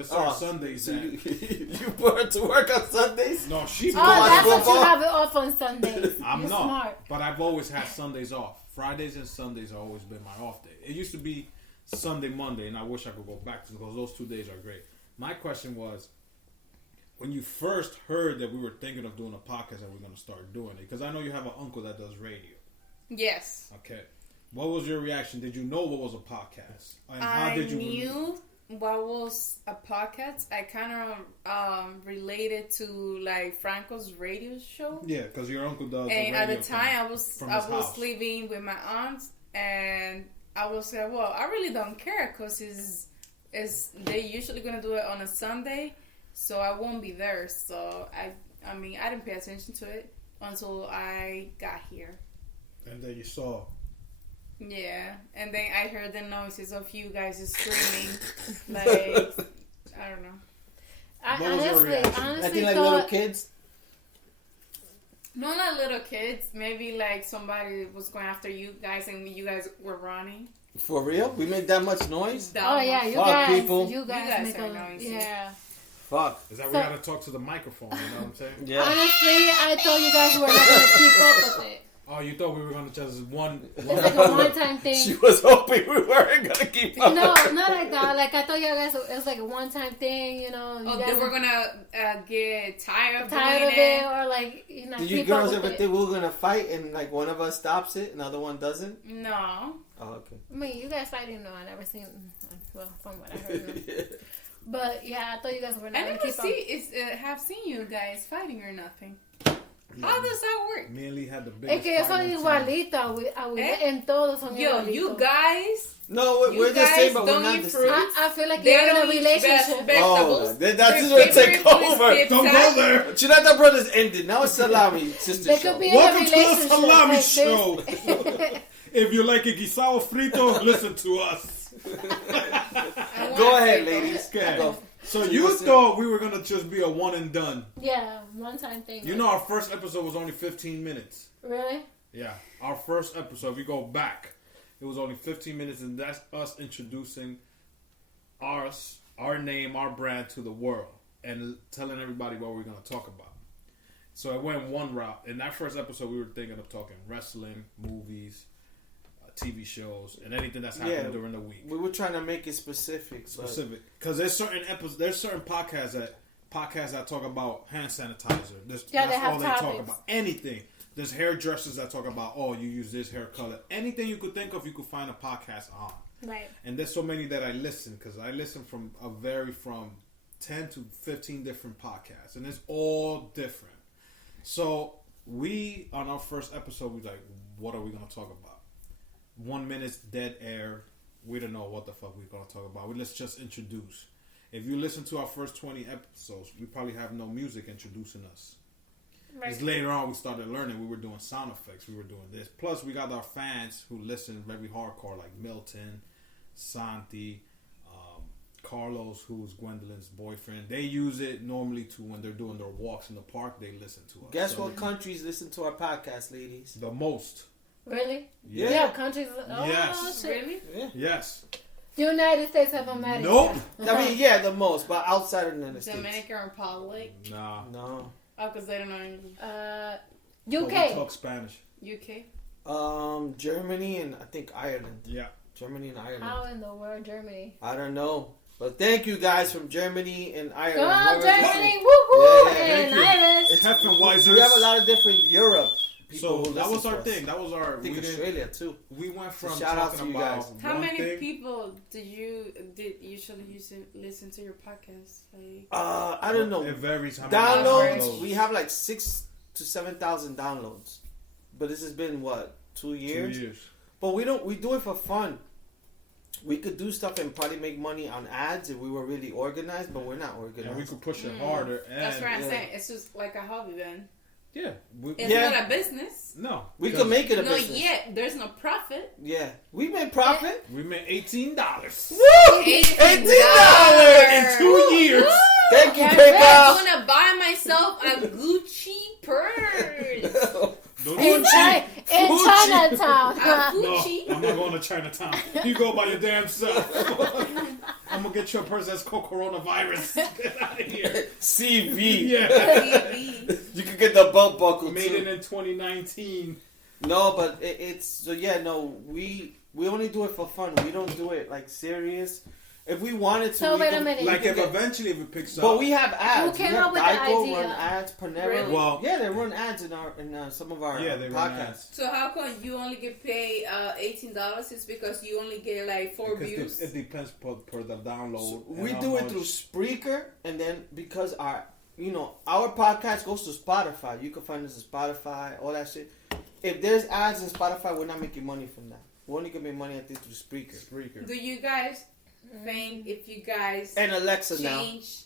Let's start Sundays. So you put her to work on Sundays? No, she. That's what you have it off on Sundays. I'm You're not. Smart. But I've always had Sundays off. Fridays and Sundays have always been my off day. It used to be Sunday, Monday, and I wish I could go back to because those 2 days are great. My question was, when you first heard that we were thinking of doing a podcast and we're going to start doing it, because I know you have an uncle that does radio. Yes. Okay. What was your reaction? Did you know what was a podcast? And I knew what was a podcast. I kind of related to like Franco's radio show. Yeah, because your uncle does. And at the time, I was living with my aunt, and I was like, well, I really don't care because they're usually gonna do it on a Sunday, so I won't be there. So I mean, I didn't pay attention to it until I got here. And then you saw. Yeah, and then I heard the noises of you guys screaming, like, I don't know. I honestly I think like little kids. No, not little kids. Maybe like somebody was going after you guys and you guys were running. For real? We made that much noise? Oh yeah, you Fuck, guys, people. you guys make are a noisy. Yeah. Fuck. Is that we gotta talk to the microphone? You know what I'm saying? Yeah. Honestly, I thought you guys were not gonna keep up with it. Oh, you thought we were gonna just one It's like a one-time thing. She was hoping we weren't gonna keep up. No, not like that. Like I thought you guys, it was like a one-time thing. You know. Oh, they were gonna get tired of it, or like you know. Do you girls ever think we were gonna fight and like one of us stops it, another one doesn't? No. Oh, okay. I mean, you guys fighting? No, I never seen. Well, from what I heard. No. But yeah, I thought you guys were not. I never have seen you guys fighting or nothing. How does that work? Me and Lee had the biggest. Es que son igualitos. En todos son igualitos. Yo, you guys. No, we're the same, but we're not the same. I feel like you're in a relationship. Oh, that's just gonna take over. Don't go there. Chuleta Brothers ended. Now it's Salami sister show. Welcome to the Salami show. If you like a guisado frito, listen to us. Go ahead, ladies. Go. So you thought we were going to just be a one and done. Yeah, one-time thing. You know our first episode was only 15 minutes. Really? Yeah. Our first episode, if you go back, it was only 15 minutes, and that's us introducing our name, our brand to the world, and telling everybody what we're going to talk about. So it went one route. In that first episode, we were thinking of talking wrestling, movies, TV shows, and anything that's happening during the week. We were trying to make it specific. Because there's certain podcasts that talk about hand sanitizer. That's all they talk about. Anything. There's hairdressers that talk about, oh, you use this hair color. Anything you could think of, you could find a podcast on. Right. And there's so many that I listen, because I listen from 10 to 15 different podcasts, and it's all different. So we, on our first episode, we like, what are we going to talk about? 1 minute's dead air. We don't know what the fuck we're going to talk about. Let's just introduce. If you listen to our first 20 episodes, we probably have no music introducing us. Because later on we started learning. We were doing sound effects. We were doing this. Plus we got our fans who listen very hardcore, like Milton, Santi, Carlos, who's Gwendolyn's boyfriend. They use it normally to when they're doing their walks in the park. They listen to us. Guess what countries listen to our podcast, ladies? The most. Really? Yeah. Countries. Oh, yes. Really? Yeah. Yes. The United States of America. Nope. I mean, yeah, the most, but outside of the United States. Dominican Republic. Nah. No. Oh, because they don't know English. UK. We talk Spanish. UK. Germany and I think Ireland. Yeah. Germany and Ireland. How in the world, Germany? I don't know. But thank you guys from Germany and Ireland. Go on, Germany. Listening. Woo-hoo. Yeah, and Ireland. Heffenweisers. We have a lot of different Europe. So that was our thing. That was our. I think Australia too. We went from shout out talking to you about guys. How one many thing. people did usually listen to your podcast? Like, I don't know. It varies. How Downloads. many We have like 6,000 to 7,000 downloads. But this has been what, 2 years? 2 years. But we do it for fun. We could do stuff and probably make money on ads if we were really organized, but we're not organized. And we could push it harder. And that's what I'm saying. It's just like a hobby then. Yeah. It's not a business. No. We could make it a business. No, yet. There's no profit. Yeah. We made profit. We made $18. Woo! $18 in 2 years. Thank you, I'm PayPal. gonna buy myself a Gucci purse. Gucci. In Chinatown. No, I'm not going to Chinatown. You go by your damn self. I'm going to get you a person that's called coronavirus. Get out of here. CV. Yeah. CV. You could get the belt buckle Made too. it in 2019. No, but it's so yeah. No, we only do it for fun. We don't do it like serious. If we wanted to, So we wait a could- minute. Like, if eventually if it picks up. But we have ads. Who came we have up with the Geico idea? run ads. Panera. Really? Well- yeah, they run ads in some of our they run ads. podcasts. So how come you only get paid $18? It's because you only get like 4 Because views. it depends per the download. So and we how do it much- through Spreaker, and then because our podcast goes to Spotify. You can find us on Spotify, all that shit. If there's ads in Spotify, we're not making money from that. We only can make money at this through Spreaker. Do you guys think if you guys And Alexa now. change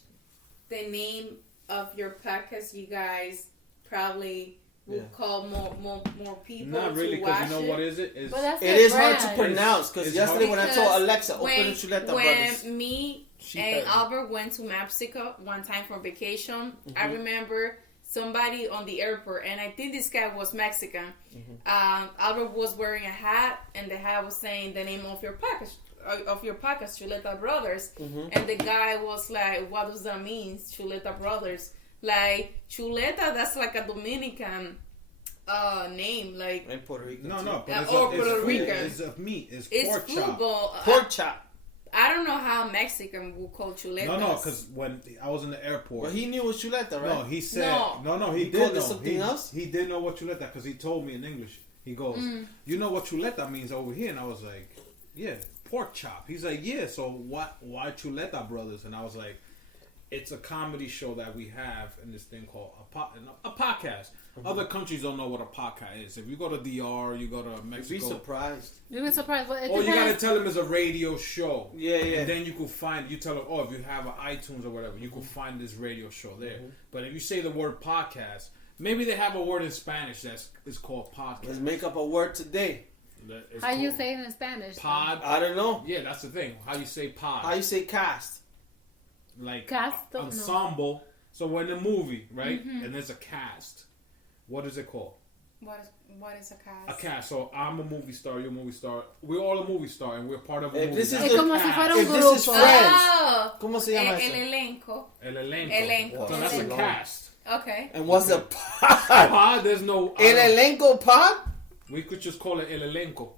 the name of your podcast, you guys probably will call more people Not really, to watch because you know what is it? It's, But that's It their is hard brand. to pronounce because It's yesterday hard. when I told Alexa, open the Chuleta Brothers. When me She and had- Albert went to Mexico one time for vacation, I remember somebody on the airport, and I think this guy was Mexican. Albert was wearing a hat, and the hat was saying the name of your podcast, Chuleta Brothers. And the guy was like, "What does that mean, Chuleta Brothers?" Like Chuleta, that's like a Dominican name, like In Puerto Rico. No, too. no, but it's, Or it's Puerto food. Rican. It's of meat. It's it's pork chop. football. Pork chop. I don't know how Mexican will call chuletas. No, because when I was in the airport, But he knew it was Chuleta, right? no, he said no. He He did called it know. something else? He did know what chuleta because he told me in English. He goes, "You know what chuleta means over here?" And I was like, "Yeah, pork chop." He's like, "Yeah, so why Chuleta Brothers?" And I was like, "It's a comedy show that we have in this thing called a podcast." Other countries don't know what a podcast is. If you go to DR, you go to You'd be Mexico, surprised. You'd be surprised. But it or you gotta depends. tell them it's a radio show. Yeah, yeah. And then you could find, you tell them, if you have an iTunes or whatever, you could find this radio show there. But if you say the word podcast, maybe they have a word in Spanish that's called podcast. Let's make up a word today. It's How you called say it in Spanish? pod? I don't know. Yeah, that's the thing. How you say pod? How you say cast? Like Cast? Don't know. ensemble. So when a movie, right, and there's a cast, what is it called? What is a cast? A cast. So I'm a movie star, you're a movie star. We're all a movie star, and we're part of a If movie. this is That's the- a como si cast. fuera un If this is grupo. Friends. Oh, ¿Cómo se llama el eso? elenco. El elenco. Elenco. So that's a Elenco. cast. Okay. And what's a pod? Pod, there's no... El elenco pod? We could just call it el elenco.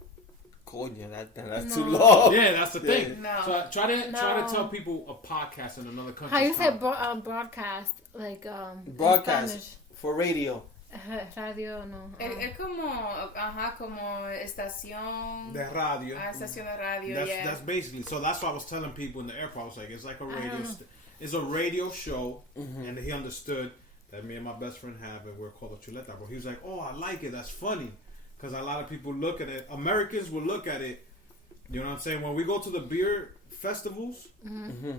Coño, that's No. too long. Yeah, that's the thing. No. So try to No. tell people a podcast in another country. How you say broadcast? Like Broadcast in for radio. Spanish. Radio, no. Es como estación. De radio. Estación de radio, That's yeah. that's basically. So that's why I was telling people in the airport. I was like, it's like a radio. Uh-huh. It's a radio show, and he understood that me and my best friend have it. We're called a Chuleta, bro. He was like, oh, I like it. That's funny. Because a lot of people look at it. Americans will look at it. You know what I'm saying? When we go to the beer festivals,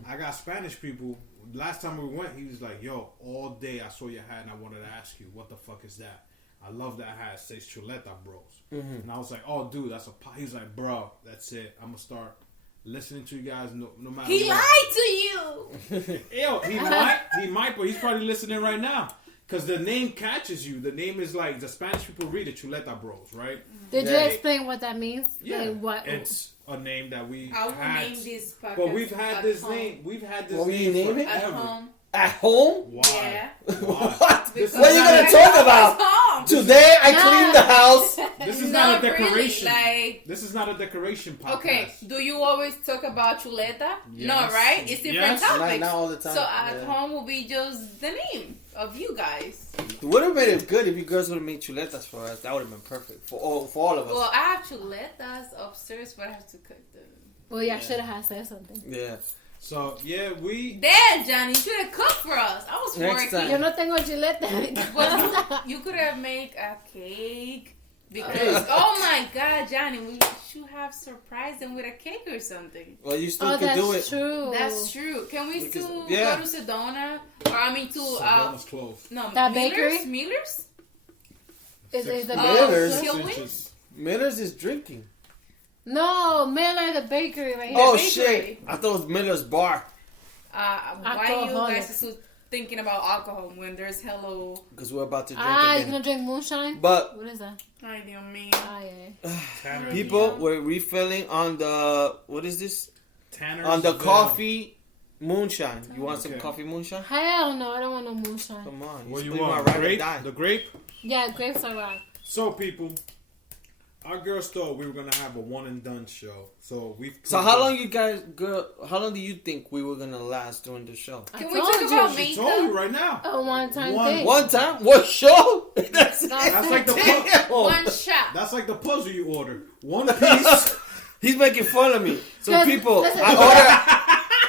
I got Spanish people. Last time we went, he was like, yo, all day I saw your hat and I wanted to ask you, what the fuck is that? I love that hat. It says Chuleta Bros. And I was like, oh, dude, that's a pot. He was like, bro, that's it. I'm going to start listening to you guys no matter He what. lied to you. Yo, he might, but he's probably listening right now. Because the name catches you. The name is like, the Spanish people read it, Chuleta Bros, right? Did you Yeah. explain what that means? Yeah. Like what? It's a name that we I will had. name this podcast. But we've had at this home. name. We've had this What will you name name it? At forever. home. At home? Why? Yeah. Why? What? This What are you is gonna not- talk about? Home. Today I No. cleaned the house. This is not a really, decoration. like, This is not a decoration podcast. okay, do you always talk about chuleta? Yes. No, right? It's different Yes. topics. Not all the time. So at Yeah. home will be just the name of you guys. It would have made it good if you girls would have made chuletas for us. That would have been perfect for all of us. Well, I have chuletas upstairs, but I have to cook them. Well, yeah, should have said something. Yeah. So yeah, we. Damn, Johnny, you should have cooked for us. I was Next working. time. Yo no tengo chuleta. But you could have made a cake. Because, oh my God, Johnny, we should have surprised them with a cake or something. Well, you still Oh, could do it. that's true. That's true. Can we Because- still yeah. go to Sedona? Or I mean to Sedona's closed. no That Miller's? bakery? Miller's? Is the Miller's. Six Kilwin? inches. Miller's is drinking. No, Miller, the bakery right here. Oh bakery. shit! I thought it was Miller's bar. Why you Alcoholic. guys thinking about alcohol when there's hello. Because we're about to drink you're again. gonna drink moonshine? But what is that? Ay, Dios mío. Yeah. people, we're refilling on the, what is this? Tanner's On the coffee moonshine. You want some Okay. coffee moonshine? Hell no, I don't want no moonshine. Come on. What you still want? might ride or Grape? die. The grape? Yeah, grapes are rock. So, people, our girls thought we were gonna have a one and done show. So So how long you guys, girl? How long do you think we were gonna last during the show? Can I we told talk you. about She told you makeup? right now. A one-time One- thing. One time, what show? That's That's like the Damn. One shot. that's like the puzzle you order. One piece. He's making fun of me. So Listen, people, listen. I order.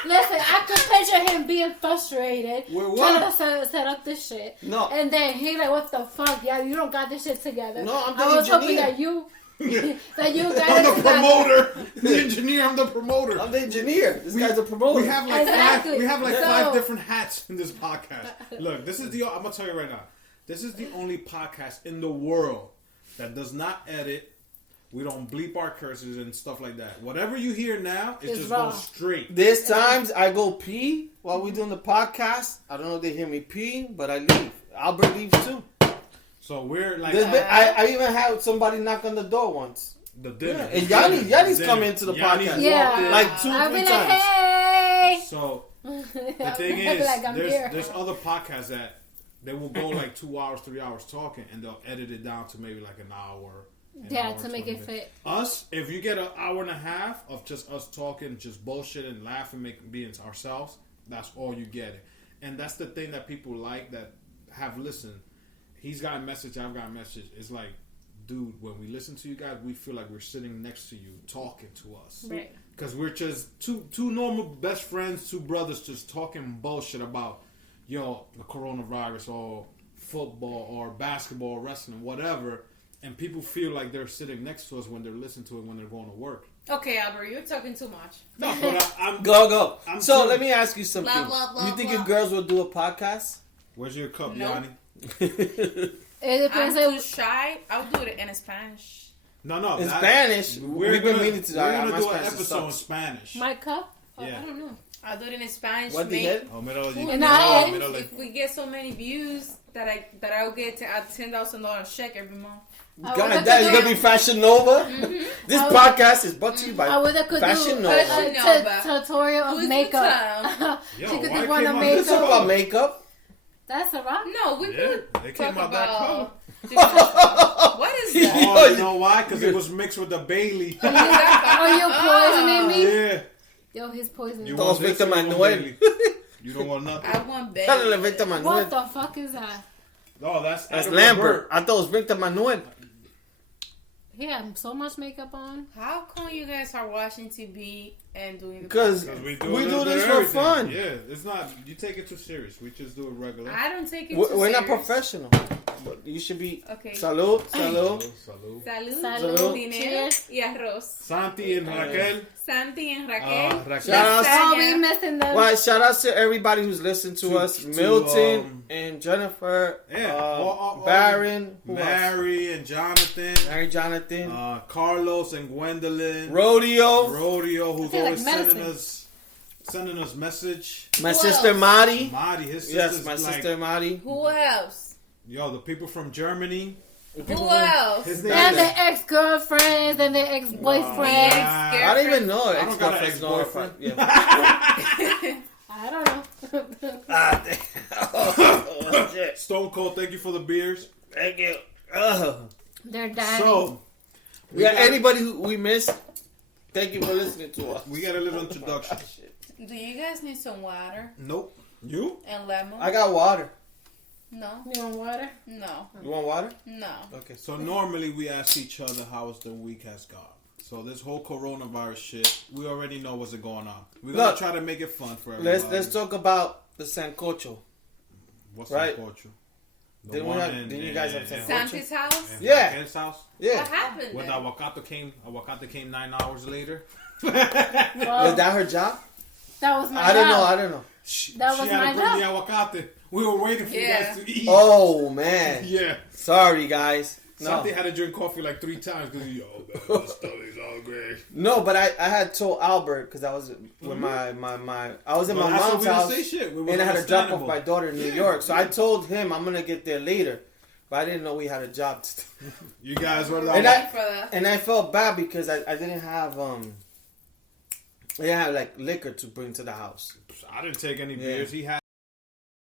Listen, I could picture him being frustrated, With trying what? to set up this shit. No. And then he like, what the fuck? Yeah, you don't got this shit together. No, I'm the I was hoping engineer. that you got I'm it the together. promoter. The engineer. I'm the promoter. I'm the engineer. This guy's a promoter. We have like Exactly. five. We have like So- 5 different hats in this podcast. Look, this is the. I'm gonna tell you right now. This is the only podcast in the world that does not edit. We don't bleep our curses and stuff like that. Whatever you hear now is It's just raw. going straight. There's times I go pee while we're doing the podcast. I don't know if they hear me pee, but I leave. Albert leaves too. So we're like I even had somebody knock on the door once. the dinner. Yeah, and Yanni's Dinner. come into the Yanni's podcast. Yeah. walked in. Like 2 I'll 3 be times. like, hey. So The the thing is, like, I'm here. there's other podcasts that they will go like 2 hours, 3 hours talking, and they'll edit it down to maybe like an hour. Yeah, to make it fit. Us, if you get an hour and a half of just us talking, just bullshit and laughing, being ourselves, that's all you get. And that's the thing that people like that have listened. He's got a message, I've got a message. It's like, dude, when we listen to you guys, we feel like we're sitting next to you talking to us. Right. Because we're just two normal best friends, 2 brothers just talking bullshit about, yo, the coronavirus or football or basketball or wrestling, whatever. And people feel like they're sitting next to us when they're listening to it when they're going to work. Okay, Albert, you're talking too much. No, but I'm... Go. I'm So too- let me ask you something. Blah, blah, blah, You think blah. if girls will do a podcast? Where's your cup, No. Yanni? It I'm depends. too shy. I'll do it in Spanish. No. In that- Spanish, We're we've been gonna, meaning to we're that. gonna My do an Spanish episode in sucks. Spanish. My cup? Oh, Yeah. I don't know. I'll do it in Spanish. What the make- hell? Oh, míralo allí. And I- Míralo allí. If we get so many views that I'll get a $10,000 check every month. I God would've damn, you're could gonna be Fashion Nova? This I podcast is brought to you I by would have could Fashion do Nova. a Nova. tutorial of Who's the makeup. time? Yo, She could why do one came of on Let's this talk makeup. about makeup. That's a rock. No, we Yeah, could it came talk out that about. What is that? Oh, you know why? Because it was mixed with the Bailey. Are you poisoning me? Yeah. Yo, he's poisoning You me. Todos want this Victor or you want Manuel. Bailey? You don't want nothing? I want Dale, baby. Victor Manuel. What the fuck is that? No, that's That's Adam Lambert. Lambert. I thought it was Victor Manuel. He had so much makeup on. How come you guys are watching TV and doing the Because Because we we do, a little do bit this of for everything. fun. Yeah, it's not. You take it too serious. We just do it regular. I don't take it too We're not serious. professional. But you should be. Okay. Salud. Salud. Salud, Salud. dinero Cheers. y arroz. Santi and Raquel. Santi and Raquel. Raquel. Shout out. Oh, we missing them. Well, shout out to everybody who's listened to us. To, Milton and Jennifer. Yeah. Baron. Who else? Mary and Jonathan. Mary Jonathan. Carlos and Gwendolyn. Rodeo. Rodeo, who's I feel like always sending us message. My Who sister else? Marty. Marty, his sister's Yes, my like, sister Marty. Who else? Yo, the people from Germany. Who else? His name And is. their ex-girlfriends and their ex-boyfriends. I don't even know. I don't got an Ex-girlfriend. ex-boyfriend. Yeah. I don't know. Ah, damn. Oh, shit. Stone Cold, thank you for the beers. Thank you. Ugh. They're dying. So, Yeah, anybody who we missed, thank you for listening to us. we got a little introduction. Do you guys need some water Nope. You? and lemon? I got water. No. You want water? No. You want water? No. Okay. So normally we ask each other how the week has gone. So this whole coronavirus shit, we already know what's going on. We're gonna Look, try to make it fun for everybody. Let's talk about the sancocho. What's right. the culture? The Didn't we one have- in- didn't you guys in- have in- sancocho? Santi's house? in Yeah. Raquel's house? Yeah. What happened When the then? avocado came 9 hours later. Well, Was that her job? that was my I don't know. job. I don't know. That was she had my to bring job. the avocado. We were waiting for you Yeah. guys to eat. Oh man. Yeah. Sorry guys. Santi had to drink coffee like 3 times because man, this stomach's all great. No, but I had told Albert because I was with my I was in my mom's house and I had to drop off my daughter in New York. So I told him I'm gonna get there later, but I didn't know we had a job to do. You guys were and I felt bad because I didn't have like liquor to bring to the house. I didn't take any beers. He had.